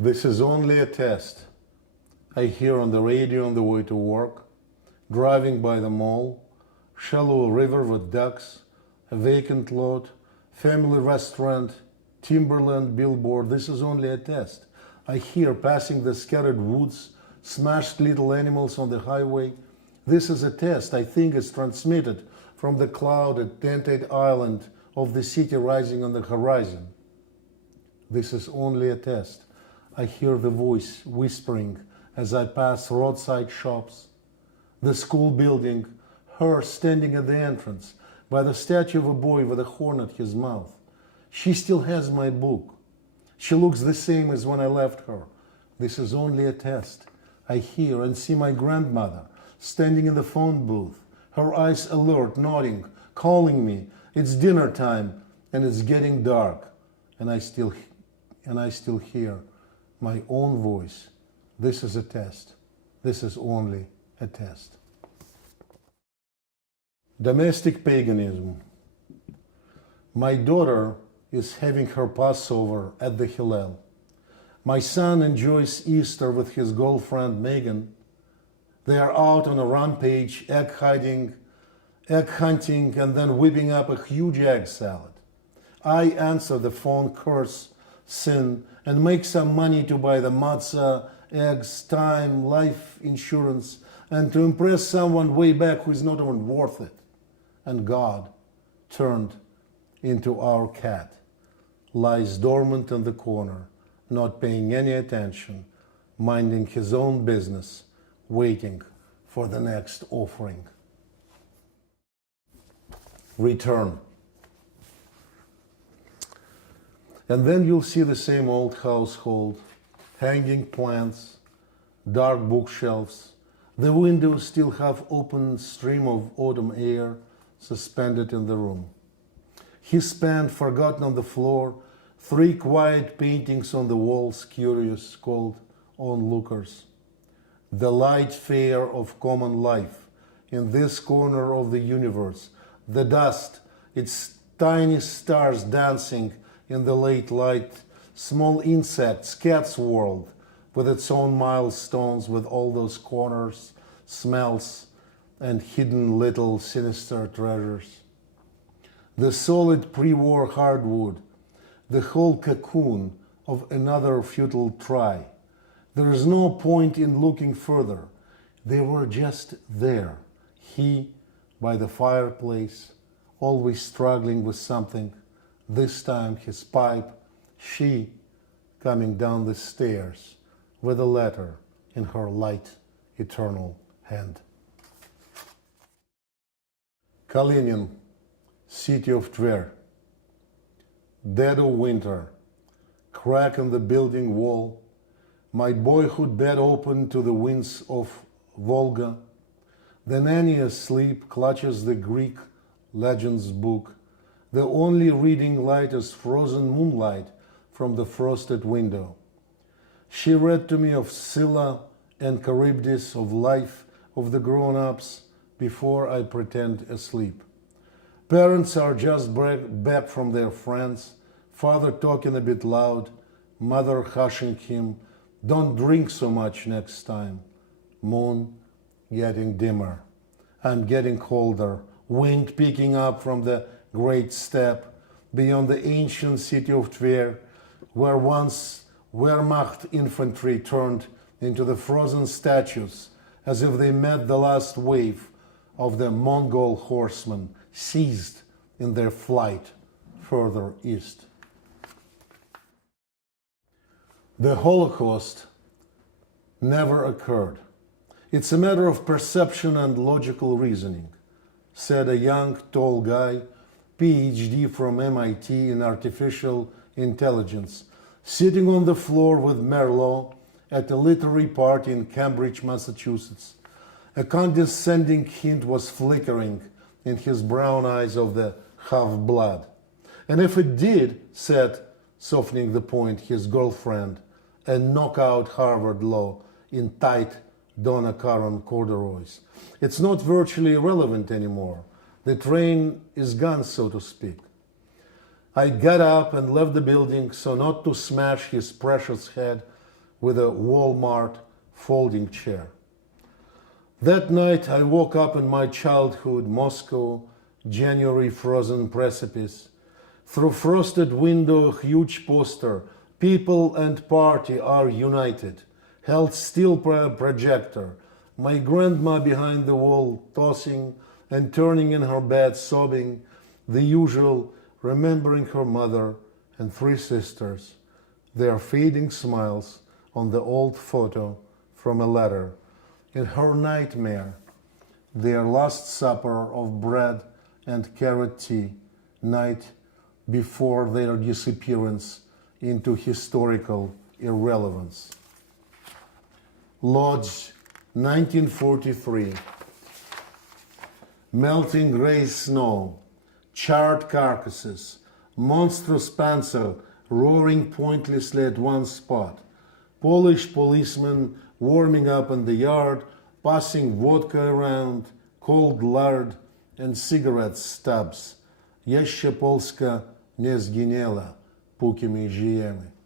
This is only a test. I hear on the radio on the way to work, driving by the mall, shallow river with ducks, a vacant lot, family restaurant, timberland billboard. This is only a test. I hear passing the scattered woods, smashed little animals on the highway. This is a test. I think it's transmitted from the clouded, tented island of the city rising on the horizon. This is only a test. I hear the voice whispering as I pass roadside shops, the school building, her standing at the entrance by the statue of a boy with a horn at his mouth. She still has my book. She looks the same as when I left her. This is only a test. I hear and see my grandmother standing in the phone booth, her eyes alert, nodding, calling me. It's dinner time and it's getting dark, and I still hear my own voice. This is a test. This is only a test. Domestic paganism. My daughter is having her Passover at the Hillel. My son enjoys Easter with his girlfriend Megan. They are out on a rampage, egg hunting, and then whipping up a huge egg salad. I answer the phone, curse, sin, and make some money to buy the matzah, eggs, time, life insurance, and to impress someone way back who is not even worth it. And God turned into our cat, lies dormant in the corner, not paying any attention, minding his own business, waiting for the next offering. Return. And then you'll see the same old household, hanging plants, dark bookshelves. The windows still have open stream of autumn air suspended in the room. His pen forgotten on the floor, 3 quiet paintings on the walls, curious, called onlookers. The light fare of common life in this corner of the universe, the dust, its tiny stars dancing in the late light, small insects, cat's world, with its own milestones, with all those corners, smells, and hidden little sinister treasures. The solid pre-war hardwood, the whole cocoon of another futile try. There is no point in looking further. They were just there. He by the fireplace, always struggling with something, this time his pipe, she coming down the stairs with a letter in her light, eternal hand. Kalinin, city of Tver. Dead of winter, crack in the building wall, my boyhood bed open to the winds of Volga. The nanny asleep clutches the Greek legends book. The only reading light is frozen moonlight from the frosted window. She read to me of Scylla and Charybdis, of life, of the grown-ups, before I pretend asleep. Parents are just back from their friends, father talking a bit loud, mother hushing him, don't drink so much next time. Moon getting dimmer. I'm getting colder, wind picking up from the great steppe beyond the ancient city of Tver, where once Wehrmacht infantry turned into the frozen statues as if they met the last wave of the Mongol horsemen seized in their flight further east. The Holocaust never occurred. It's a matter of perception and logical reasoning, said a young, tall guy, PhD from MIT in artificial intelligence, sitting on the floor with Merlot at a literary party in Cambridge, Massachusetts. A condescending hint was flickering in his brown eyes of the half-blood. And if it did, said, softening the point, his girlfriend, a knockout Harvard law in tight Donna Karan corduroys, it's not virtually irrelevant anymore. The train is gone, so to speak. I got up and left the building so not to smash his precious head with a Walmart folding chair. That night I woke up in my childhood Moscow, January frozen precipice. Through frosted window, a huge poster, people and party are united, held still projector, my grandma behind the wall tossing and turning in her bed sobbing, the usual, remembering her mother and three sisters, their fading smiles on the old photo from a letter. In her nightmare, their last supper of bread and carrot tea, night before their disappearance into historical irrelevance. Lodz, 1943. Melting grey snow, charred carcasses, monstrous panzer roaring pointlessly at one spot, Polish policemen warming up in the yard, passing vodka around, cold lard and cigarette stubs. Jeszcze Polska nie zginęła, póki my żyjemy.